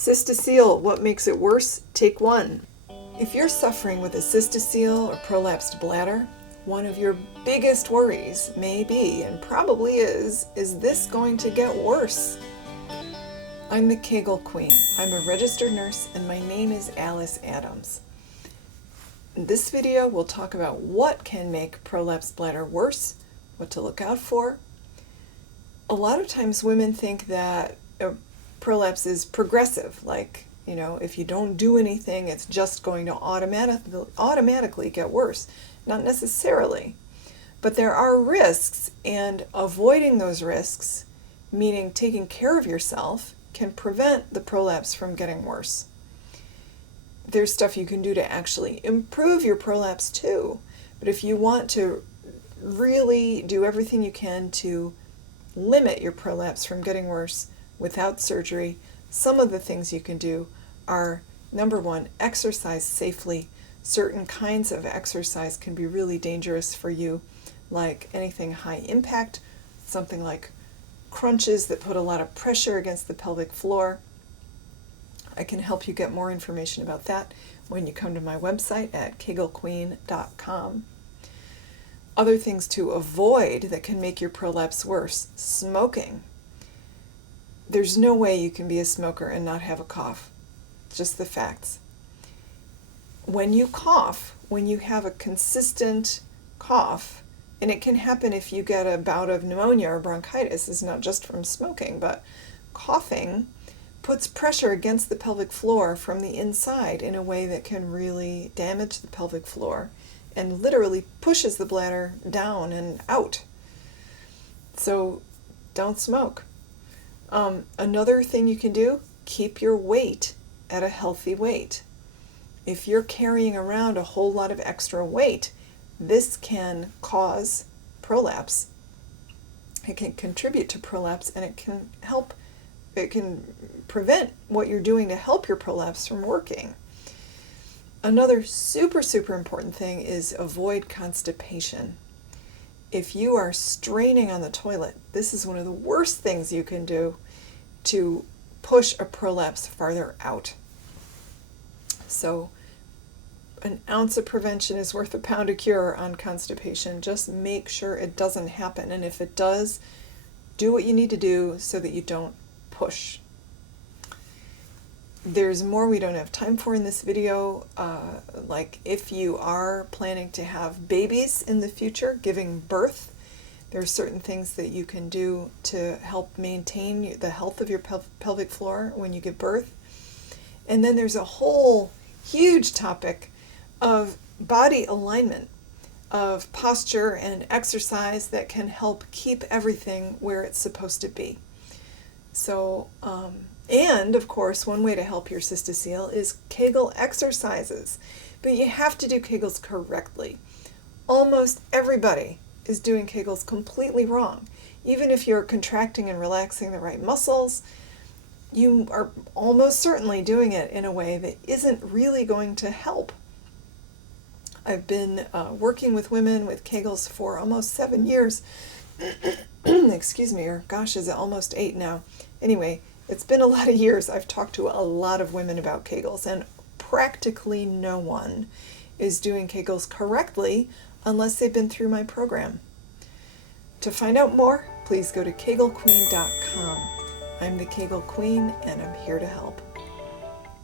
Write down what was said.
Cystocele, what makes it worse? Take 1. If you're suffering with a cystocele or prolapsed bladder, one of your biggest worries may be, and probably is this going to get worse? I'm the Kegel Queen. I'm a registered nurse and my name is Alice Adams. In this video, we'll talk about what can make prolapsed bladder worse, what to look out for. A lot of times women think that prolapse is progressive, like, if you don't do anything, it's just going to automatically get worse. Not necessarily, but there are risks, and avoiding those risks, meaning taking care of yourself, can prevent the prolapse from getting worse. There's stuff you can do to actually improve your prolapse too, but if you want to really do everything you can to limit your prolapse from getting worse without surgery, some of the things you can do are, number 1, exercise safely. Certain kinds of exercise can be really dangerous for you, like anything high impact, something like crunches that put a lot of pressure against the pelvic floor. I can help you get more information about that when you come to my website at kegelqueen.com. Other things to avoid that can make your prolapse worse: smoking. There's no way you can be a smoker and not have a cough. Just the facts. When you cough, when you have a consistent cough, and it can happen if you get a bout of pneumonia or bronchitis, it's not just from smoking, but coughing puts pressure against the pelvic floor from the inside in a way that can really damage the pelvic floor and literally pushes the bladder down and out. So don't smoke. Another thing you can do, keep your weight at a healthy weight. If you're carrying around a whole lot of extra weight, this can cause prolapse. It can contribute to prolapse, and it can prevent what you're doing to help your prolapse from working. Another super important thing is avoid constipation. If you are straining on the toilet, this is one of the worst things you can do to push a prolapse farther out. So an ounce of prevention is worth a pound of cure on constipation. Just make sure it doesn't happen. And if it does, do what you need to do so that you don't push. There's more we don't have time for in this video, like if you are planning to have babies in the future, giving birth, there are certain things that you can do to help maintain the health of your pelvic floor when you give birth. And then there's a whole huge topic of body alignment, of posture and exercise that can help keep everything where it's supposed to be. So, and of course, one way to help your cystocele is Kegel exercises. But you have to do Kegels correctly. Almost everybody is doing Kegels completely wrong. Even if you're contracting and relaxing the right muscles, you are almost certainly doing it in a way that isn't really going to help. I've been working with women with Kegels for almost 7 years. Excuse me, or gosh, is it almost 8 now? Anyway, it's been a lot of years. I've talked to a lot of women about Kegels, and practically no one is doing Kegels correctly unless they've been through my program. To find out more, please go to kegelqueen.com. I'm the Kegel Queen, and I'm here to help.